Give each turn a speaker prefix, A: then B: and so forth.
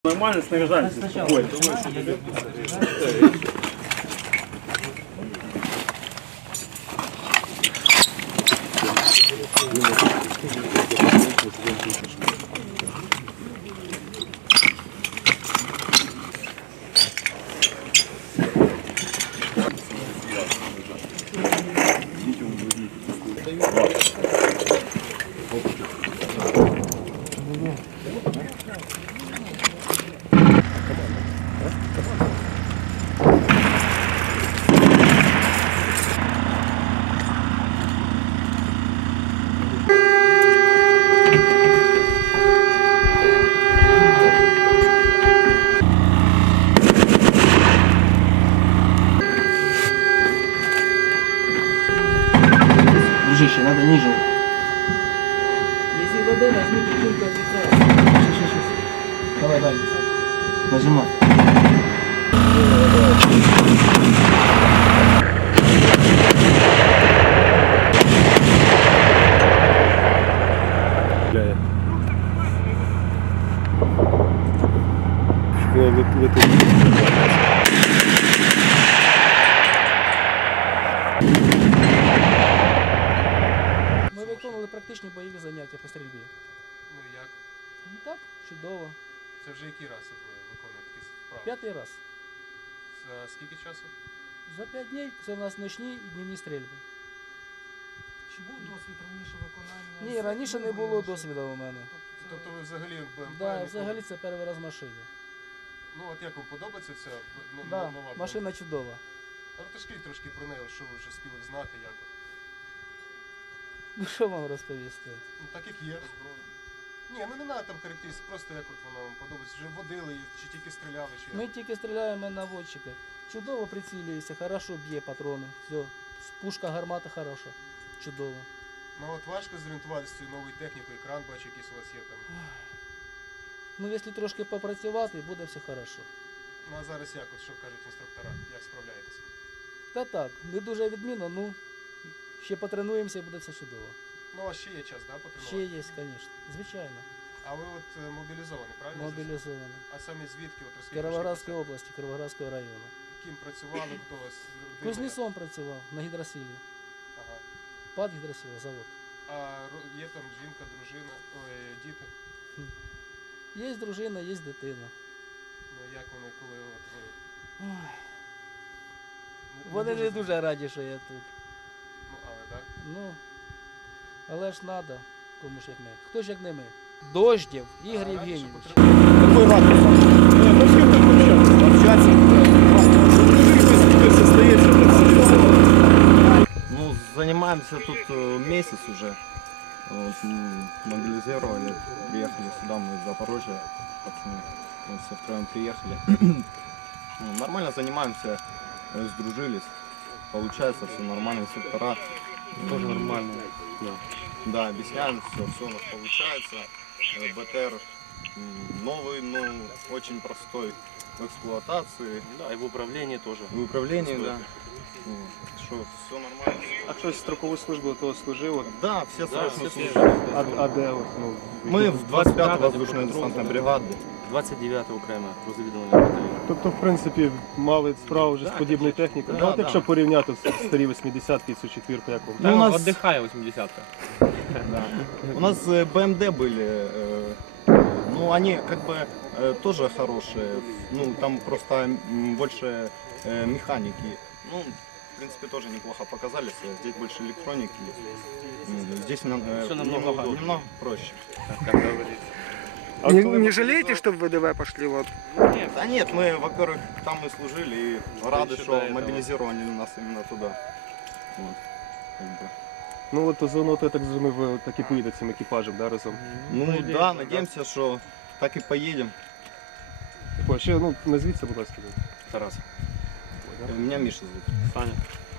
A: Нормально снаряжаемся. Ой,
B: Дружище, надо ниже.
C: Если вода возьми чуть-чуть отвлекает.
B: Давай, давай. Нажимай.
C: Ми виконували практичні бойові заняття по стрільбі.
D: Ну як?
C: Ну так, чудово.
D: Це вже який раз ви виконуєте такі справи?
C: П'ятий раз.
D: За скільки часу?
C: За 5 днів це в нас ночні і днівні стрільби.
E: Чи був досвід раніше виконання?
C: Ні, раніше не було досвіду у мене.
D: Тобто ви взагалі БМП?
C: Да,
D: ніколи?
C: взагалі це перший раз в машині.
D: Ну от як вам подобається ця
C: Да,
D: нова БМП?
C: машина чудова.
D: А розкажіть трошки про неї, що ви вже спіли знати, як от.
C: Ну що вам розповісти?
D: Ну так як є. Ні, ну не треба там характеристик, просто як от вона вам подобається. Вже водили її, чи тільки стріляли, чи
C: Ми
D: як?
C: тільки стріляємо на наводчика. Чудово прицілюється, хорошо б'є патрони. Все. Пушка, гармата хороша. Чудово.
D: Ну от важко зорієнтуватися з цією новою технікою, екран бачу, якийсь у вас є там.
C: Ну якщо трошки попрацювати, буде все хорошо.
D: Ну а зараз як, от що кажуть інструктора, як справляєтесь?
C: Та так, не дуже відмінно, ну ще потренуємося і буде все чудово.
D: Ну у вас ще є час, да,
C: Ще
D: потренувати?
C: є, звісно. Звичайно.
D: А ви от мобілізовані, правильно?
C: Мобілізовано.
D: А самі звідки? От розкажіть
C: Кіровоградської
D: трошки
C: області, Кіровоградського району.
D: про це. Ким працювали, хто з родини?
C: Кузнецом працював на гідросилі.
D: Ага.
C: ПАД гідросила, завод.
D: А є там жінка, дружина, ой, діти?
C: Є дружина, є дитина.
D: Ну як вони, коли от ви...
C: Ой. Вони не дуже раді, що я тут.
D: Ну, але так?
C: Ну, але ж треба, кому ж як ми. Хто ж як не ми? Дождєв Ігор
D: А раніше
C: Євгенійович.
A: какой ракурс? Ну с кем так общаться?
B: Ну, занимаемся тут месяц уже. Вот, мобилизировали, приехали сюда, мы из Запорожья, пацаны, мы все втроем приехали. Ну, нормально занимаемся, сдружились, получается все нормально, инструктора.
A: Тоже нормально.
B: Да, объясняем все у нас получается. БТР новый, ну, очень простой в эксплуатации.
A: Да, и в управлении тоже.
B: В управлении, да. Что, все нормально.
F: А хтось строкову службу того служив?
B: Да, все
A: Да,
B: срочно
A: все
B: служили.
F: А де от, ну,
B: Мы в 25-й воздушно-десантной бригады.
A: 29 окрема розвідувальна батальйон.
F: Тобто, в принципі, мали справу вже з подібною технікою.
B: Да,
F: От
B: да.
F: якщо порівняти старі 80-ки, цю четвірку, як вам?
B: Ну, у нас,
A: Отдыхає 80-ка.
B: да. У нас БМД были, ну они как бы тоже хорошие, ну там просто больше механики. Ну, в принципе, тоже неплохо показали себя. Здесь больше электроники. Здесь
A: Всё намного удобнее.
B: немного проще.
F: А
G: Не,
F: коли
G: не
F: ви
G: жалеете, что в ВДВ пошли? Вот.
B: Да нет, мы, во-первых, там и служили, и рады,
A: еще
B: что
A: до этого.
B: мобилизировали нас именно туда. Вот, как бы.
F: Ну от зону, я так зрозумів, ви так і поїдете цим екіпажем, да, разом?
B: Ну да, надеемся, что так и поедем.
F: О, ще, ну, назвіться, будь ласка.
A: Тарас.
B: Меня Миша зовут.
A: Саня.